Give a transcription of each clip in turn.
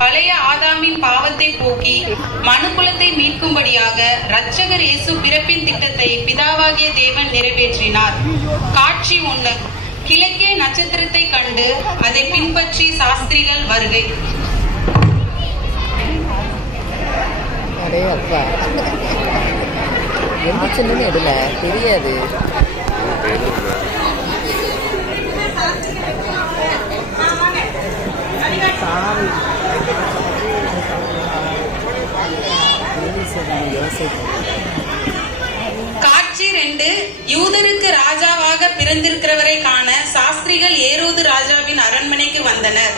பழைய ஆதாமின் பாவத்தை போக்கி மனுக்குலத்தை மீட்கும்படியாக இரட்சகர் இயேசு பிறப்பின் திட்டத்தை பிதாவாகிய தேவன் நிறைவேற்றினார். காட்சி 1. கிழக்கே நட்சத்திரத்தை கண்டு அதை பின்பற்றி சாஸ்திரிகள் வருகை. தெரியாது. காட்சி 2. யூதருக்கு ராஜாவாக பிறந்திருக்கிறவரை காண சாஸ்திரிகள் ஏரோது ராஜாவின் அரண்மனைக்கு வந்தனர்.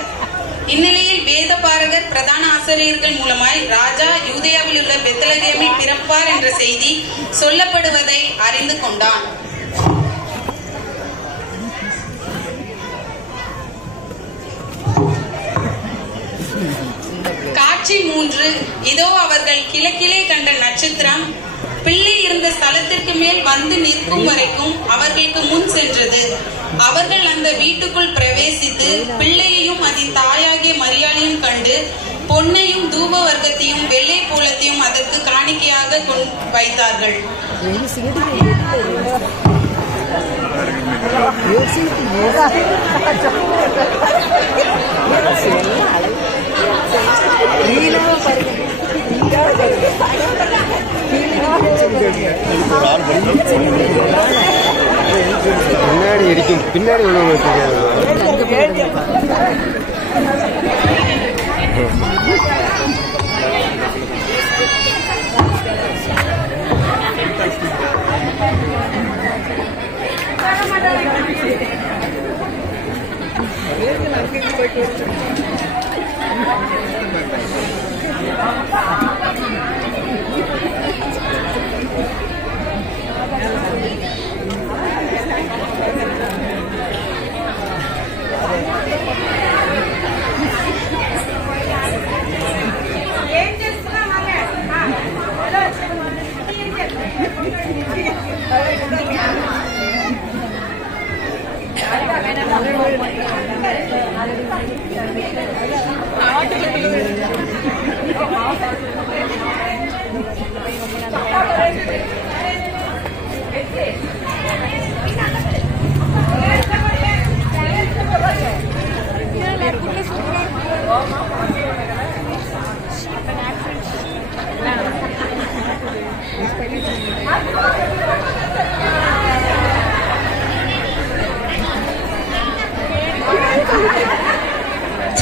இந்நிலையில் வேதபாரகர் பிரதான ஆசிரியர்கள் மூலமாய் ராஜா யூதேயாவில் உள்ள பெத்லகேமில் பிறப்பார் என்ற செய்தி சொல்லப்படுவதை அறிந்து கொண்டான். காட்சி 3. இதோ அவர்கள் கிழக்கிலே கண்ட நட்சத்திரம் பிள்ளை இருந்த ஸ்தலத்திற்கு மேல் வந்து நிற்கும் வரைக்கும் அவர்களுக்கு முன் சென்றது. அவர்கள் அந்த வீட்டுக்குள் பிரவேசித்து பிள்ளையையும் அதன் தாயாகிய மரியாளையும் கண்டு பொன்னையும் தூப வர்க்கத்தையும் வெள்ளை போலத்தையும் அதற்கு காணிக்கையாக வைத்தார்கள். பின்னாடி இடிக்கும், பின்னாடி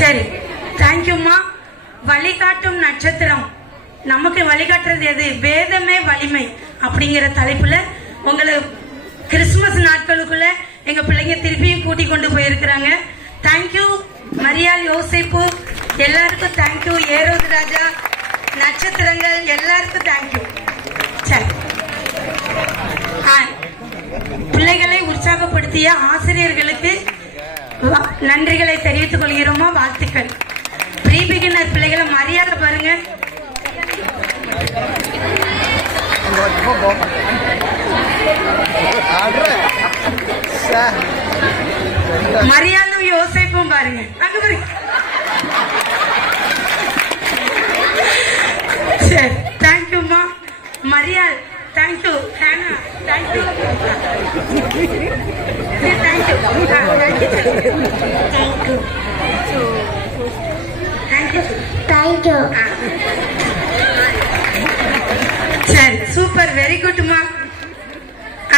சரி, தேங்க்யூம்மா. வழிகாட்டும் நட்சத்திரம் நமக்கு வழிகாட்டுறது எது? வேதமே வலிமை அப்படிங்கிற தலைப்புல உங்களை கிறிஸ்துமஸ் நாட்களுக்குள்ள எங்க பிள்ளைங்க திருப்பியும் கூட்டி கொண்டு போயிருக்கிறாங்க. தேங்க்யூ மரியாள், யோசேப்பு, எல்லாருக்கும் தேங்க்யூ. ஏரோது ராஜா, நட்சத்திரங்கள் எல்லாருக்கும் தேங்க்யூ. சரி, பிள்ளைகளை உற்சாகப்படுத்திய ஆசிரியர்களுக்கு நன்றிகளை தெரிவித்துக் கொள்கிறோமா, வாழ்த்துக்கள். ப்ரீ பிகினர் பிள்ளைகளை மரியாதை பாருங்க. மரியாளும் யோசேப்பும் பாருங்க, அங்க பாருங்க. சரி, தேங்க்யூமா. மரியாள் தேங்க்யூ. ஹேனா தேங்க்யூ. சரி, சூப்பர், வெரி குட்மா.